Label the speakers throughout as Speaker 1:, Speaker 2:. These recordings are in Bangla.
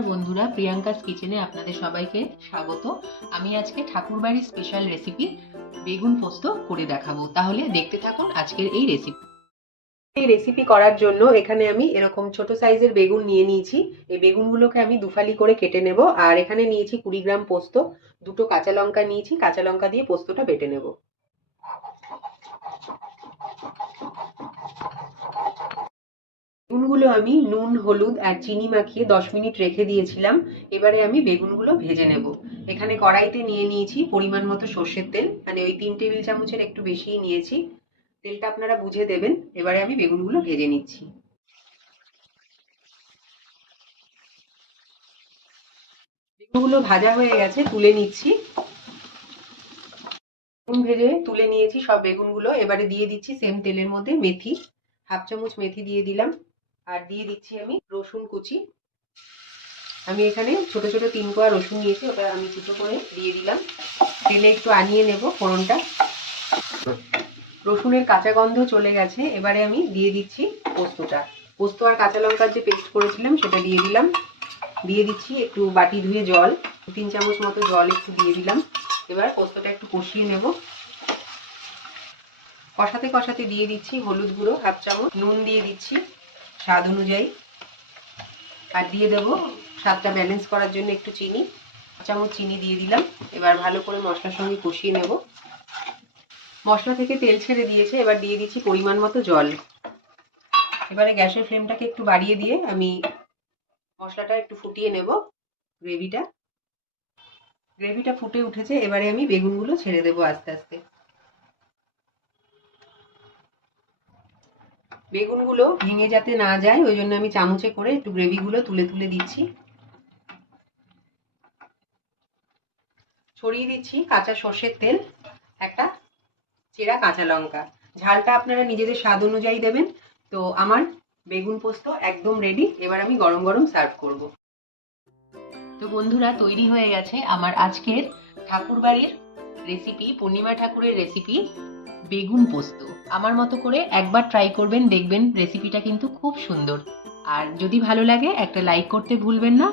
Speaker 1: বন্ধুরা, প্রিয়াঙ্কাস কিচেনে আপনাদের সবাইকে স্বাগত। আমি আজকে ঠাকুরবাড়ির স্পেশাল রেসিপি বেগুন পোস্ত করে দেখাবো। তাহলে দেখতে থাকুন আজকের এই রেসিপি
Speaker 2: এই রেসিপি করার জন্য এখানে আমি এরকম ছোট সাইজের বেগুন নিয়ে নিয়েছি। এই বেগুনগুলোকে আমি দুফালি করে কেটে নেব। আর এখানে নিয়েছি কুড়ি গ্রাম পোস্ত। দুটো কাঁচা লঙ্কা নিয়েছি। কাঁচা লঙ্কা দিয়ে পোস্তটা বেটে নেব। বেগুনগুলো আমি নুন, হলুদ আর চিনি মাখিয়ে দশ মিনিট রেখে দিয়েছিলাম। এবারে আমি বেগুনগুলো ভেজে নেব। এখানে কড়াইতে নিয়ে নিয়েছি পরিমাণ মতো সর্ষের তেল। মানে ওই তিন টেবিল চামচের একটু বেশিই নিয়েছি। তেলটা আপনারা বুঝে দেবেন। এবারে আমি বেগুনগুলো ভেজে নিচ্ছি। বেগুনগুলো ভাজা হয়ে গেছে, তুলে নিচ্ছি। বেগুন ভেজে তুলে নিয়েছি সব বেগুনগুলো। এবারে দিয়ে দিচ্ছি সেম তেলের মধ্যে মেথি। হাফ চামচ মেথি দিয়ে দিলাম। আর দিয়ে দিচ্ছি আমি রসুন কুচি। আমি এখানে ছোট ছোট তিন কোয়া রসুন নিয়েছি, ওটা আমি কুচো করে দিয়ে দিলাম। তেলে একটু আনিয়ে নেব ফোড়নটা। রসুনের কাঁচা গন্ধ চলে গেছে, এবারে আমি দিয়ে দিচ্ছি পোস্তটা। পোস্ত আর কাঁচা লঙ্কার যে পেস্ট করেছিলাম, সেটা দিয়ে দিলাম। দিয়ে দিচ্ছি একটু বাটি ধুয়ে জল, তিন চামচ মতো জল একটু দিয়ে দিলাম। এবার পোস্তটা একটু কষিয়ে নেব। কষাতে কষাতে দিয়ে দিচ্ছি হলুদ গুঁড়ো, হাফ চামচ নুন দিয়ে দিচ্ছি। স্বাদ অনুযায়ী। আর দিয়ে দেব স্বাদটা ব্যালেন্স করার জন্য একটু চিনি। চামচ চিনি দিয়ে দিলাম। এবার ভালো করে মশলার সঙ্গে কষিয়ে নেব। মশলা থেকে তেল ছেড়ে দিয়েছে। এবার দিয়ে দিচ্ছি পরিমাণ মতো জল। এবারে গ্যাসের ফ্লেমটাকে একটু বাড়িয়ে দিয়ে আমি মশলাটা একটু ফুটিয়ে নেব গ্রেভিটা। গ্রেভিটা ফুটে উঠেছে। এবারে আমি বেগুনগুলো ছেড়ে দেবো আস্তে আস্তে। বেগুনগুলো ভেঙে যাতে না যায়, ওই জন্য আমি চামচে করে একটু গ্রেভিগুলো তুলে তুলে দিচ্ছি। ছড়িয়ে দিচ্ছি কাঁচা সর্ষের তেল, একটা চেরা কাঁচা লঙ্কা। ঝালটা আপনারা নিজেদের স্বাদ অনুযায়ী দেবেন। তো আমার বেগুন পোস্ত একদম রেডি এবার আমি গরম গরম সার্ভ করব।
Speaker 1: তো বন্ধুরা, তৈরি হয়ে গেছে আমার আজকের ঠাকুরবাড়ির রেসিপি পূর্ণিমা ঠাকুরের রেসিপি বেগুন পোস্ত। আমার মতো করে একবার ট্রাই করবেন, দেখবেন রেসিপিটা কিন্তু খুব সুন্দর। আর যদি ভালো লাগে, একটা লাইক করতে ভুলবেন না।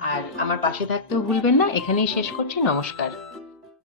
Speaker 1: আর আমার পাশে থাকতেও ভুলবেন না। এখানেই শেষ করছি। নমস্কার।